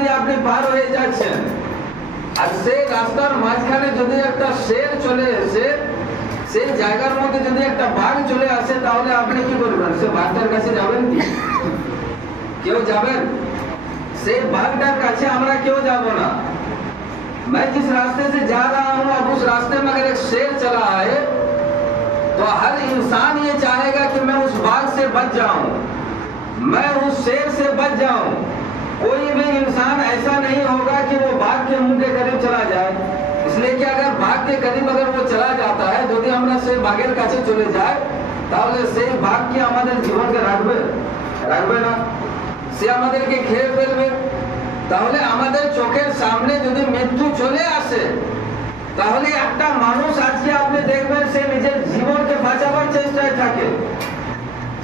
দিয়ে আপনি পার হয়ে যাচ্ছেন, আর সেই রাস্তার মাঝখানে যদি একটা শের চলে এসে সেই জায়গার মধ্যে যদি একটা বাঘ চলে আসে, তাহলে আপনি কি করবেন? সে বাঘটার কাছে যাবেন কি? কেউ যাবেন? সেই बागदार काछे हमरा क्यों जाबो ना? मैं जिस रास्ते से जा रहा हूँ, अब उस रास्ते में अगर एक शेर चला है तो हर इंसान ये चाहेगा कि मैं उस बाघ से बच जाऊं, मैं उस शेर से बच जाऊं। कोई भी इंसान ऐसा नहीं होगा कि वो बाघ के मुंह के करीब चला जाए, इसलिए कि अगर बाघ के करीब अगर वो चला जाता है, যদি আমরা সেই বাঘের কাছে চলে যাই, তাহলে সেই বাঘ কি আমাদের জীবনকে রাখবে? রাখবে না, সে আমাদেরকে খেয়ে ফেলবে। তাহলে আমাদের চোখের সামনে যদি মৃত্যু চলে আসে, তাহলে একটা মানুষ আজকে আপনি দেখবেন সে নিজের জীবনকে বাঁচাবার চেষ্টায় থাকে,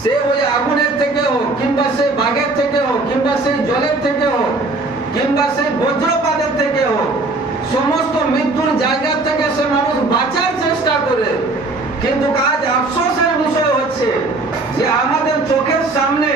সে ওই আগুনের থেকে হোক, কিংবা সে বাঘের থেকে হোক, কিংবা সেই জলের থেকে হোক, কিংবা সেই বজ্রপাতের থেকে হোক, সমস্ত মৃত্যুর জায়গা থেকে সে মানুষ বাঁচার চেষ্টা করে। কিন্তু আজ আফসোসের বিষয় হচ্ছে যে আমাদের চোখের সামনে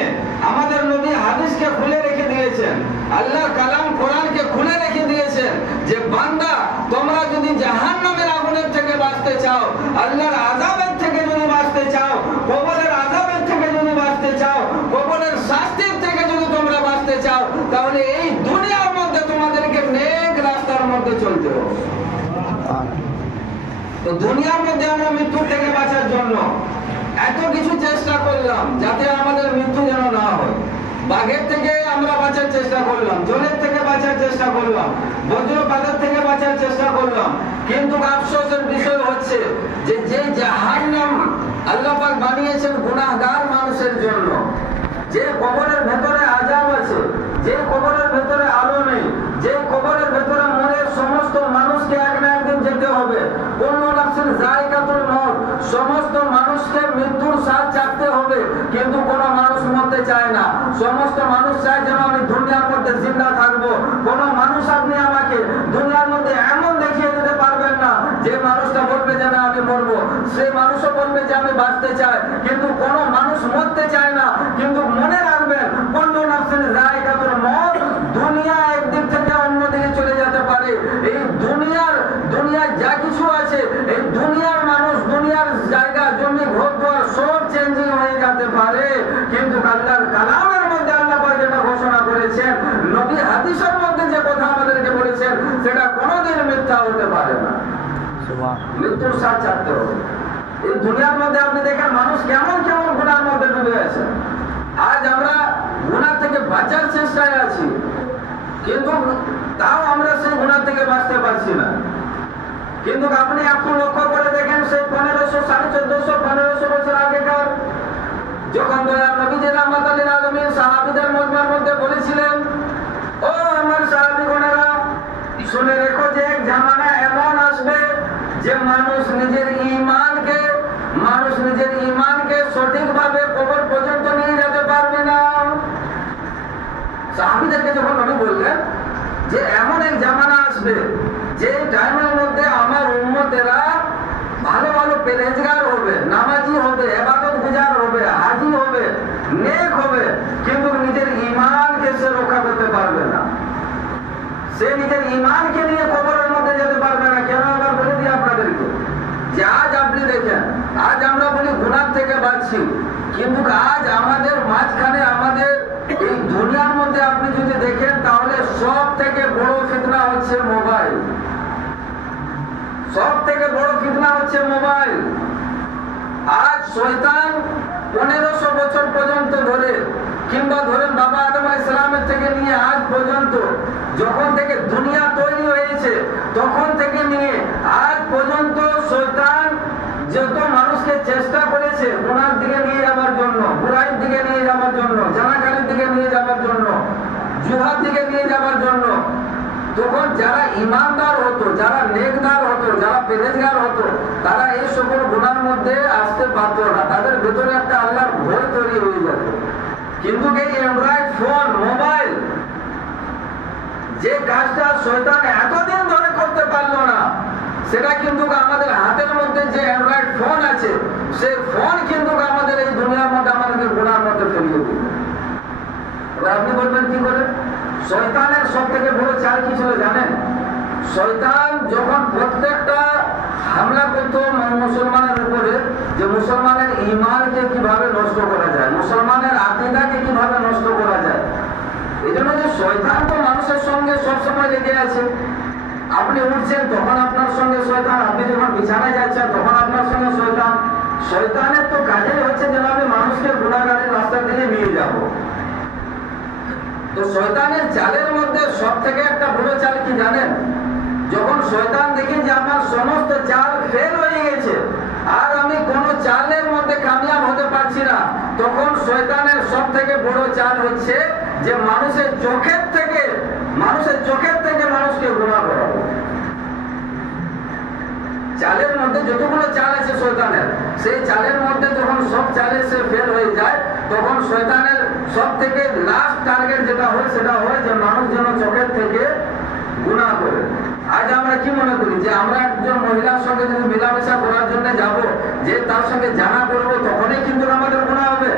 আমাদের নবী হাদিসকে খুলে রেখে দিয়েছেন, আল্লাহর কালাম কোরআনকে খুলে রেখে দিয়েছেন যে বান্দা তোমরা যদি জাহান্নামের আগুনের থেকে বাঁচতে চাও, আল্লাহর আযাবের থেকে যদি বাঁচতে চাও, কবরের আযাবের থেকে যদি বাঁচতে চাও, কবরের শাস্তির থেকে যদি তোমরা বাঁচতে চাও, তাহলে এই দুনিয়ার মধ্যে তোমাদেরকে নেক রাস্তার মধ্যে চলতে হবে। তো দুনিয়ার মধ্যে আমরা মৃত্যু থেকে বাঁচার জন্য এত কিছু চেষ্টা করলাম যাতে আমাদের মৃত্যু যেন না হয়। বাঘের থেকে আমরা বাঁচার চেষ্টা করলাম, জলের থেকে বাঁচার চেষ্টা করলাম, বজ্রপাতের থেকে বাঁচার চেষ্টা করলাম, কিন্তু আফসোসের বিষয় হচ্ছে যে যে জাহান্নাম আল্লাহ পাক বানিয়েছেন গুনাহগার মানুষের জন্য, যে কবরের ভেতরে আযাব আছে, যে কবরের ভেতরে আলো নেই, যে কবরের ভেতরে মনের সমস্ত মানুষকে এক না একদিন যেতে হবে, কুল্লু নাফসিন যায়কাতুল মউত, সমস্ত মানুষকে মৃত্যুর স্বাদ চাখতে হবে, কিন্তু কোন মানুষ মরতে চায় না। সমস্ত মানুষ চায় যেন আমি দুনিয়ার মধ্যে জিন্দা থাকবো। কোন মানুষ আপনি আমাকে দুনিয়ার মধ্যে এমন দেখিয়ে দিতে পারবেন না যে মানুষটা বলবে যে না আমি মরবো, সেই মানুষও বলবে যে আমি বাঁচতে চাই, কিন্তু কোন মানুষ মরতে চায় না। কিন্তু মনে রাখবেন, কুল্লু নাফসিন যায়কাতুল মউত, দুনিয়া একদিক থেকে অন্যদিকে চলে যেতে পারে। এই দুনিয়ার যা কিছু আছে, এই দুনিয়ার মানুষ, দুনিয়ার জায়গা জমি ঘর সব চেঞ্জিং হয়ে যেতে পারে, কিন্তু আল্লাহর কালামের মধ্যে আল্লাহ পাক যেটা ঘোষণা করেছেন, নবী হাদিসের মধ্যে যে কথা আমাদেরকে বলেছেন, সেটা কোনোদিন মিথ্যা হতে পারে না। মৃত্যুর স্বাদ চাইতে হবে। এই দুনিয়ার মধ্যে আপনি দেখেন মানুষ কেমন কেমন গুনার মধ্যে ডুবে আছে। আজ আমরা গুনার থেকে বাঁচার চেষ্টায় আছি, কিন্তু তাও আমরা সেই গুনার থেকে বাঁচতে পারছি না। কিন্তু আপনি একটু লক্ষ্য করে দেখেন, সেই 1500, 1450, 1500 বছর আগেকার যখন নবীজি রাহমাতুল লিল আলামিন সাহাবীদের মধ্যে বলেছিলেন, ও আমার সাহাবীগণেরা শুনে রেখো যে এক জামানা এমন আসবে যে মানুষ নিজের ঈমানকে সঠিকভাবে কবর পর্যন্ত নিয়ে যেতে পারবে না। সাহাবীদেরকে যখন নবী বললেন যে এমন এক জামানা আসবে যে টাইমের মধ্যে আমার উম্মতেরা ভালো ভালো পরহেজগার হবে, নামাজি হবে, ইবাদত গুজার হবে, হাজি হবে, নেক হবে, কিন্তু নিজের ঈমানকে সে রক্ষা করতে পারবে না। সে নিজের ঈমানকে নিয়ে কবরের মধ্যে যেতে পারবে না। কেন? আবার বলে দিই আপনাদেরকে যে আজ আপনি দেখেন, আজ আমরা বলি গুনাহ থেকে বাঁচছি, কিন্তু আজ আমাদের মাঝখানে আমাদের এই দুনিয়ার মধ্যে আপনি যদি দেখেন, তাহলে সব থেকে বড় ফিতনা হচ্ছে মোবাইল। সব থেকে বড় ফিতনা হচ্ছে মোবাইল। আজ শয়তান 1500 বছর পর্যন্ত ধরে, কিংবা ধরেন বাবা আদম আলাইহিস সালামের থেকে নিয়ে আজ পর্যন্ত, যখন থেকে দুনিয়া তৈরি হয়েছে তখন থেকে নিয়ে আজ পর্যন্ত শয়তান যত মানুষকে চেষ্টা করেছে গুনার দিকে নিয়ে যাওয়ার জন্য, বুরাইয়ের দিকে নিয়ে যাওয়ার জন্য, জানাকারির দিকে নিয়ে যাওয়ার জন্য, জুহার দিকে নিয়ে যাওয়ার জন্য, তখন যারা ইমানদার হতো, যারা নেকদার হতো, যারা পরহেজগার হতো, তারা এই সকল গুনার মধ্যে আসতে পারতো না। তাদের ভেতরে একটা আল্লাহর ভয় তৈরি হয়ে যেত। কিন্তু এই অ্যান্ড্রয়েড ফোন, মোবাইল, যে কাজটা শয়তান এতদিন ধরে করতে পারলো না, সেটা কিন্তু আমাদের হাতের মধ্যে যে অ্যান্ড্রয়েড ফোন আছে, সেই ফোন কিন্তু আমাদের এই দুনিয়ার মধ্যে আমাদেরকে গুনার মধ্যে ফেলিয়ে দিবে। আপনি বলবেন কি করে? শয়তানের সব থেকে বড় চাল কি ছিল জানেন? শয়তান যখন প্রত্যেকটা হামলা করতো মুসলমানের উপরে, যে মুসলমানের ঈমানকে কিভাবে নষ্ট করা যায়, মুসলমানের আকীদাকে কিভাবে নষ্ট করা যায়। এই জন্য যে শয়তান তো মানুষের সঙ্গে সবসময় লেগে আছে। আপনি উঠছেন তখন আপনার সঙ্গে শয়তান, আপনি যখন বিছানায় যাচ্ছেন তখন আপনার সঙ্গে শয়তান। শয়তানের তো কাজেই হচ্ছে যেন আমি মানুষকে গুনাহগারের রাস্তা থেকে নিয়ে যাব। তো শয়তানের চালের মধ্যে সব থেকে একটা বড় চাল কি জানেন? যখন শয়তান দেখে যে আমার সমস্ত চাল ফেল হয়ে গেছে আর আমি কোন চালের মধ্যে কামিয়াব হতে পারছি না, তখন শয়তানের সব থেকে বড় চাল হচ্ছে যে মানুষের চোখের থেকে মানুষকে গুনাহ করাবো। চালের মধ্যে যতগুলো চাল আছে শয়তানের, সেই চালের মধ্যে যখন সব চালে সে ফেল হয়ে যায়, তখন শয়তানের সব থেকে লাস্ট টার্গেট যেটা হয় সেটা হয় যে মানুষ যেন চোখের থেকে গুনাহ করে। আজ আমরা কি মনে করি যে আমরা একজন মহিলার সঙ্গে যদি মেলামেশা করার জন্য যাব, যে তার সঙ্গে জানা করবো তখনই কিন্তু আমাদের গুনাহ হবে,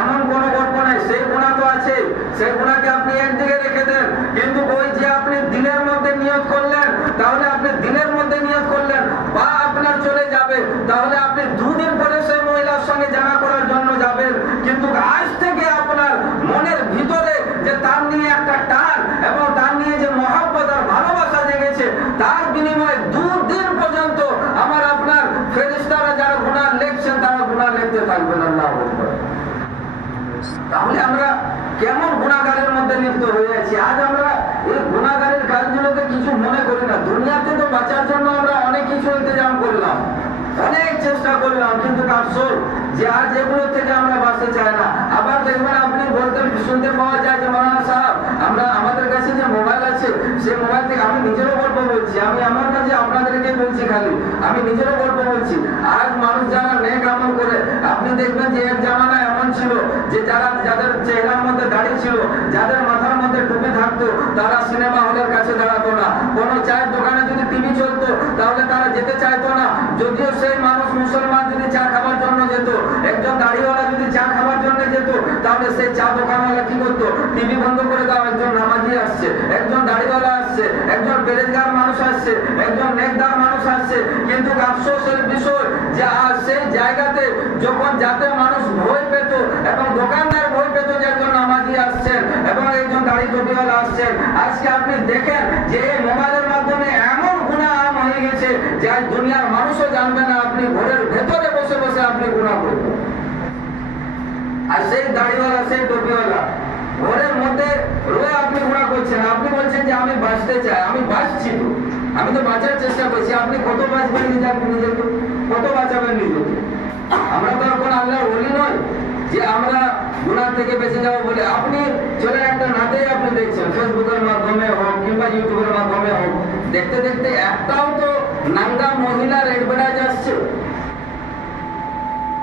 এমন কোন গল্প নাই। সেই গুনাহ তো আছে, সেই গুনাহকে আপনি একদিকে রেখে দেন, কিন্তু ওই যে আপনি দিনের মধ্যে নিয়ত করলেন, তাহলে আপনি দিনের মধ্যে নিয়ত করলেন বা আপনার চলে যাবে, তাহলে আপনি দুদিন পরে সেই মহিলার সঙ্গে জানা করার জন্য যাবেন, কিন্তু আজ থেকে আপনার মনের ভিতরে যে তার নিয়ে একটা টান এবং তার নিয়ে যে মহব্বত আর ভালোবাসা জেগেছে, তার বিনিময়ে দুদিন পর্যন্ত আমার আপনার ফেরেশতারা যারা গুনাহ লিখছেন তারা গুনাহ লিখতে থাকবেন। আল্লাহু আকবার। তাহলে আমরা কেমন গুনাহগারের মধ্যে লিপ্ত হয়ে আছি। আজ আমরা এই গুনাহগারের কাজগুলোকে কিছু মনে করি না। দুনিয়াতে তো বাঁচার জন্য আমরা অনেক কিছু ইন্তজাম করলাম, অনেক চেষ্টা করলাম, কিন্তু আফসোস যে আজ এগুলো থেকে আমরা বাঁচতে চাই না। আবার দেখবেন আপনি বলতে শুনতে পাওয়া যায় যে মাওলানা সাহেব, আমরা আমাদের কাছে যে মোবাইল আছে সেই মোবাইল থেকে, আমি নিজেরও গল্প বলছি, আমি আমার কাছে আপনাদেরকে বলছি, খালি আমি নিজেরও গল্প বলছি। আজ মানুষ যারা নেক আমল করে, আপনি দেখবেন যে এক জামানা এমন ছিল যে যাদের চেহারার মধ্যে দাড়ি ছিল, যাদের মাথার মধ্যে টুপি থাকতো, তারা সিনেমা হলের কাছে দাঁড়াতো না। কোন চায়ের দোকানে যদি টিভি চলতো তাহলে তারা যেতে চাইতো না। যদিও সেই মানুষ মুসলমান যদি চা খাবার জন্য যেত, একজন দাড়িওয়ালা যদি চা খাবার জন্য যেত, তাহলে সেই চা দোকানওয়ালা কি করতো? টিভি বন্ধ করে দাও, একজন নামাজি আসছে, একজন দাড়িওয়ালা আসছে, একজন বেরেজগার মানুষ আসছে, একজন নেকদার মানুষ আসছে। কিন্তু আফসোসের বিষয় যে সেই জায়গাতে যখন যাতে মানুষ ভয় পেত এবং দোকানদার ভয় পেত যে একজন নামাজি আসছেন এবং একজন দাড়ি টুপিওয়ালা আসছেন, আজকে আপনি দেখেন যে এই মোবাইলের মাধ্যমে এমন গুনাহ আম হয়ে গেছে যে আজ দুনিয়ার মানুষও জানবে না আপনি ঘরের ভেতরে বসে বসে আপনি গুনাহ করবেন। আর সেই দাড়িওয়ালা সেই টুপিওয়ালা ঘরের মধ্যে রয়ে আপনি গুনাহ করছেন। আপনি বলছেন যে আমি বাঁচতে চাই, আমি বাঁচছি, তো আমি তো বাঁচার চেষ্টা করছি। আপনি কত বাঁচবেন নিজেকে, কত বাঁচাবেন নিজেকে? আমরা তো এখন আল্লাহর ওলি নয় যে আমরা গুনাহ থেকে বেঁচে যাবো বলে। আপনি চলে একটা নাতে আপনি দেখছেন, ফেসবুকের মাধ্যমে হোক কিংবা ইউটিউবের মাধ্যমে হোক, দেখতে দেখতে একটাও তো নাঙ্গা মহিলার অ্যাডভার্টাইজ আসছে।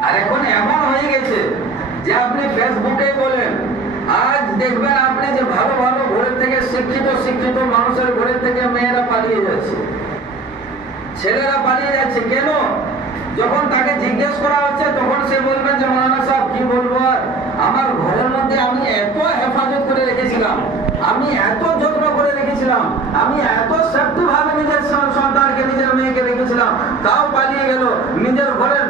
আর এখন এমন হয়ে গেছে যে আপনি ফেসবুকে বলেন, আজ দেখবেন আপনি যে ভালো ভালো ঘরের থেকে শিক্ষিত মানুষের ঘরের থেকে মেয়েরা পালিয়ে যাচ্ছে, ছেলেরা পালিয়ে যাচ্ছে। কেন? যখন তাকে জিজ্ঞেস করা হচ্ছে তখন সে বলবেন যে মাওলানা সাহেব কি বলবো, আমার ঘরের মধ্যে আমি এত হেফাজত করে রেখেছিলাম, আমি এত যত্ন করে রেখেছিলাম, আমি এত সেফটি ভাবে নিজের সন্তানকে নিজের মেয়েকে রেখেছিলাম, তাও পালিয়ে গেল। নিজের ঘরের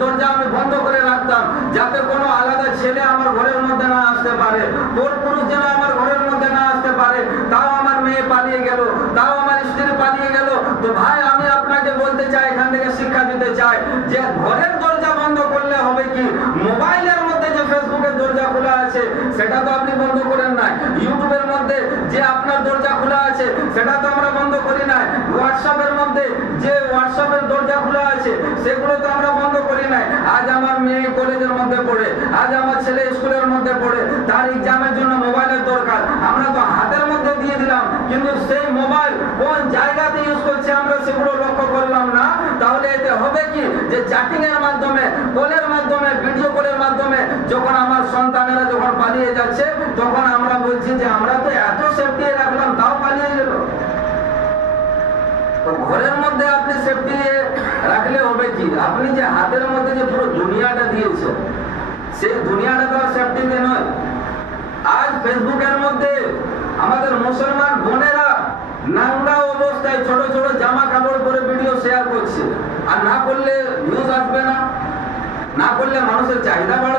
দরজা আমি বন্ধ করে রাখতাম যাতে কোনো আলাদা ছেলে আমার ঘরের মধ্যে না আসতে পারে, তোর পুরুষ যেন আমার ঘরের মধ্যে না আসতে পারে, তাও আমার মেয়ে পালিয়ে গেল, তাও আমার স্ত্রী পালিয়ে গেল। তো ভাই আমি আপনাকে বলতে চাই, এখান থেকে শিক্ষা দিতে চাই যে ঘরের দরজা বন্ধ করলে হবে কি, মোবাইলের মধ্যে যে ফেসবুকের দরজা খোলা আছে সেটা তো আপনি বন্ধ করেন নাই, ইউটিউবের মধ্যে যে আপনার দরজা খোলা আছে সেটা তো আমরা বন্ধ করি নাই, হোয়াটসঅ্যাপের মধ্যে যে হোয়াটসঅ্যাপের দরজা খোলা আছে সেগুলো তো আমরা বন্ধ করি নাই। আজ আমার মেয়ে কলেজের মধ্যে পড়ে, আজ আমার ছেলে স্কুলের মধ্যে পড়ে, তার এক্সামের জন্য মোবাইলের দরকার, আমরা তো হাতের মধ্যে দিয়ে দিলাম, কিন্তু সেই মোবাইল কোন জায়গাতে ইউজ করছে আমরা সেগুলো লক্ষ্য করলাম না। তাহলে এতে হবে কি যে চ্যাটিং এর মাধ্যমে, কলের মাধ্যমে, ভিডিও কলের মাধ্যমে যখন আমার সন্তানেরা যখন পালিয়ে যাচ্ছে তখন আমরা বলছি যে আমরা তো এত সেফটি রাখলাম তাও পালিয়ে গেল। তো ঘরের মধ্যে আপনি সেফটি রাখলে হবে কি, আপনি যে হাতের মধ্যে যে পুরো দুনিয়াটা দিয়েছেন সেই দুনিয়াটা তো সেফটিতে নয়। আজ ফেসবুকের মধ্যে আমাদের মুসলমান বোনেরা নাংরা অবস্থায় ছোট ছোট জামা কাপড় পরে ভিডিও শেয়ার করছে, আর না করলে ভিউজ আসবে না, না করলে মানুষের চাহিদা বাড়বে।